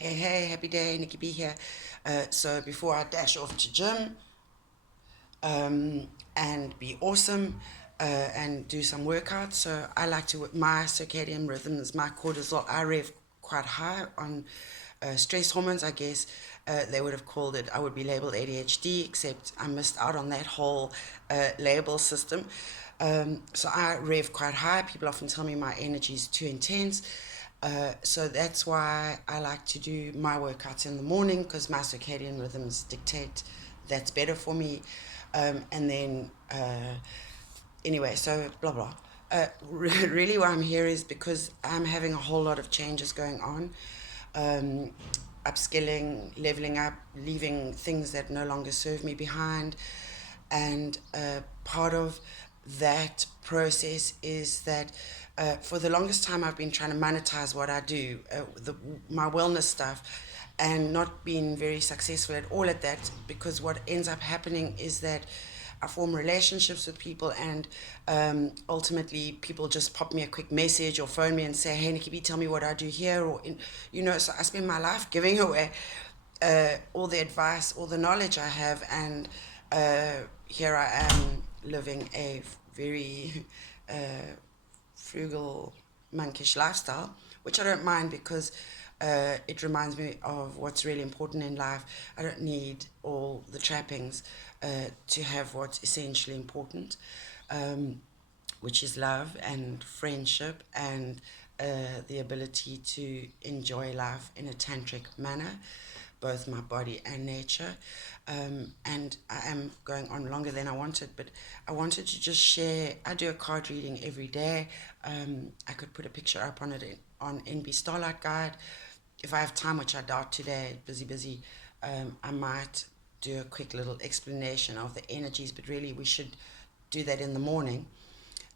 Hey, hey, happy day, Nikki B here. So before I dash off to gym and be awesome and do some workouts, so I like to, my circadian rhythms, my cortisol, I rev quite high on stress hormones, I guess. They would have called it, I would be labeled ADHD, except I missed out on that whole label system. So I rev quite high. People often tell me my energy is too intense. So that's why I like to do my workouts in the morning because my circadian rhythms dictate that's better for me. And then, anyway, so blah blah. Really, why I'm here is because I'm having a whole lot of changes going on. Um, Upskilling, leveling up, leaving things that no longer serve me behind. And part of that process is that for the longest time I've been trying to monetize what I do, my wellness stuff, and not been very successful at all at that because what ends up happening is that I form relationships with people, and ultimately people just pop me a quick message or phone me and say, "Hey, Nikki B, tell me what I do here," so I spend my life giving away all the advice, all the knowledge I have, and here I am living a very frugal, monkish lifestyle, which I don't mind because it reminds me of what's really important in life. I don't need all the trappings to have what's essentially important, which is love and friendship and the ability to enjoy life in a tantric manner, both my body and nature. And I am going on longer than I wanted, but I wanted to just share. I do a card reading every day. I could put a picture up on it on NB Starlight Guide. If I have time, which I doubt today, busy, I might do a quick little explanation of the energies, but really we should do that in the morning.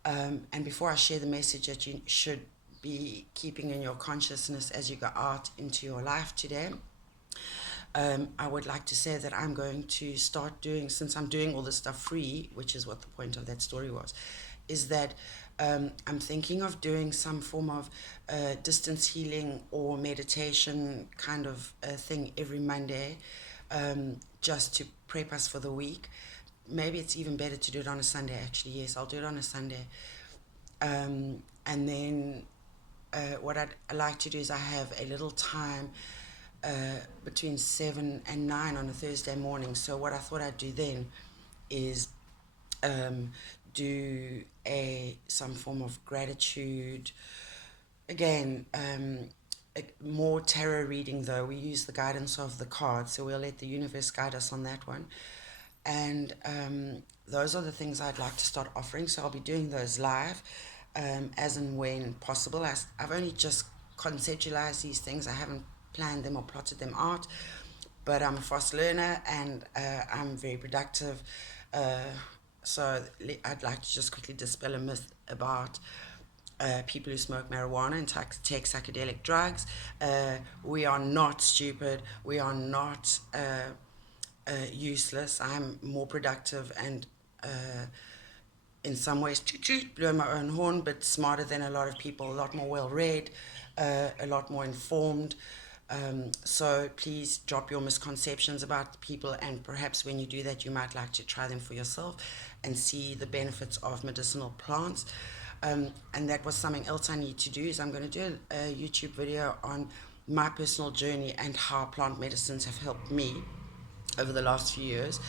And before I share the message that you should be keeping in your consciousness as you go out into your life today, I would like to say that I'm going to start doing, since I'm doing all this stuff free, which is what the point of that story was, is that I'm thinking of doing some form of distance healing or meditation kind of thing every Monday, just to prep us for the week. Maybe it's even better to do it on a Sunday, actually. Yes, I'll do it on a Sunday. And then what I'd like to do is I have a little time between 7 and 9 on a Thursday morning. So what I thought I'd do then is um, do a some form of gratitude. Again, more tarot reading though. We use the guidance of the cards, so we'll let the universe guide us on that one. And those are the things I'd like to start offering. So I'll be doing those live as and when possible. I've only just conceptualized these things. I haven't planned them or plotted them out, but I'm a fast learner and I'm very productive. Uh, so I'd like to just quickly dispel a myth about people who smoke marijuana and take psychedelic drugs. We are not stupid. We are not useless. I'm more productive and in some ways, blow my own horn, but smarter than a lot of people, a lot more well read, a lot more informed. So please drop your misconceptions about people, and perhaps when you do that, you might like to try them for yourself and see the benefits of medicinal plants. And that was something else I need to do is I'm going to do a YouTube video on my personal journey and how plant medicines have helped me over the last few years.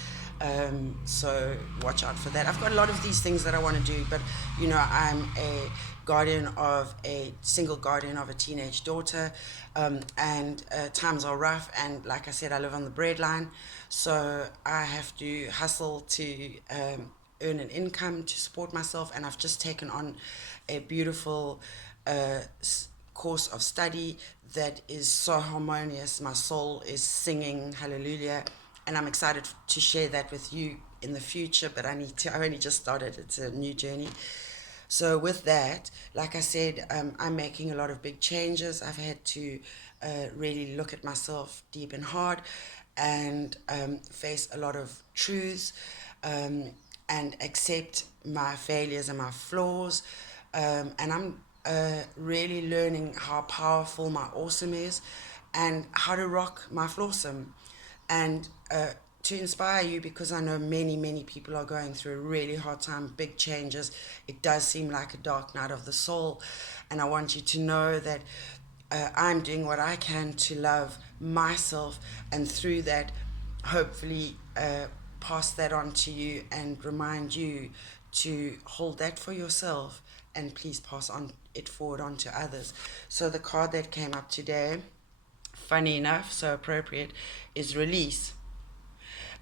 So watch out for that. I've got a lot of these things that I want to do, but I'm a guardian of a single guardian of a teenage daughter, and times are rough. And like I said, I live on the breadline, so I have to hustle to earn an income to support myself. And I've just taken on a beautiful course of study that is so harmonious. My soul is singing hallelujah, and I'm excited to share that with you in the future. But I only just started. It's a new journey. So with that, like I said, I'm making a lot of big changes. I've had to really look at myself deep and hard, and face a lot of truths, um, and accept my failures and my flaws. And I'm really learning how powerful my awesome is. and how to rock my flawsome, and to inspire you, because I know many people are going through a really hard time, big changes. It does seem like a dark night of the soul, and I want you to know that I'm doing what I can to love myself, and through that, hopefully, pass that on to you and remind you to hold that for yourself, and please pass on it forward on to others. So the card that came up today, funny enough, so appropriate, is release.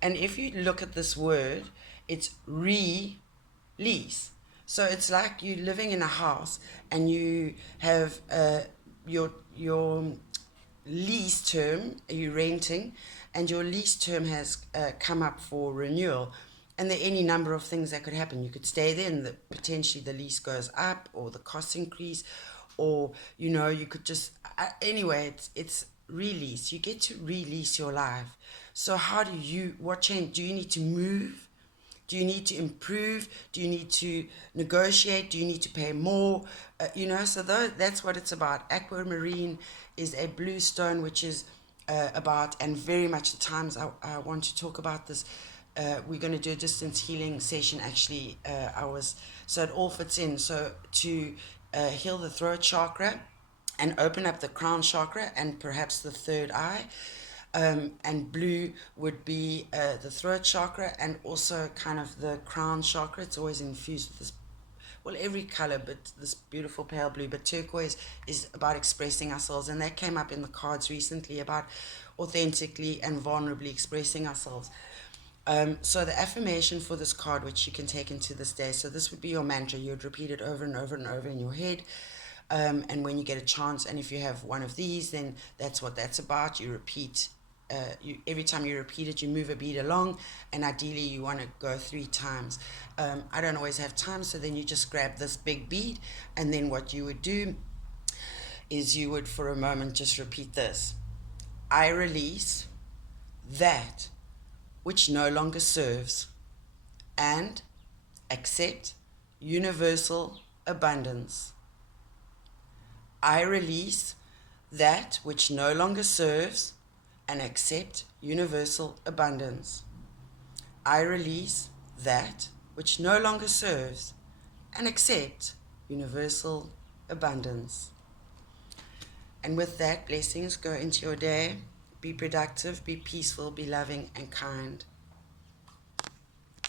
And if you look at this word, it's release. So it's like you living in a house and you have your lease term, you're renting, and your lease term has come up for renewal. And there are any number of things that could happen. You could stay there and potentially the lease goes up, or the costs increase, or you could just anyway, it's release. You get to release your life. So what change? Do you need to move? Do you need to improve? Do you need to negotiate? Do you need to pay more? So that's what it's about. Aquamarine is a blue stone, which is about, and very much the times I want to talk about this. We're going to do a distance healing session, actually. So it all fits in. So to heal the throat chakra and open up the crown chakra and perhaps the third eye. And blue would be the throat chakra and also kind of the crown chakra. It's always infused with this, well, every color, but this beautiful pale blue. But turquoise is about expressing ourselves, and that came up in the cards recently about authentically and vulnerably expressing ourselves. So the affirmation for this card, which you can take into this day, so this would be your mantra. You'd repeat it over and over and over in your head. And when you get a chance, and if you have one of these, then that's what that's about. You repeat. Every time you repeat it, you move a beat along, and ideally you want to go 3 times. I don't always have time, so then you just grab this big beat, and then what you would do is you would, for a moment, just repeat this. I release that which no longer serves, and accept universal abundance. I release that which no longer serves and accept universal abundance. I release that which no longer serves and accept universal abundance. And with that, blessings go into your day. Be productive, be peaceful, be loving and kind.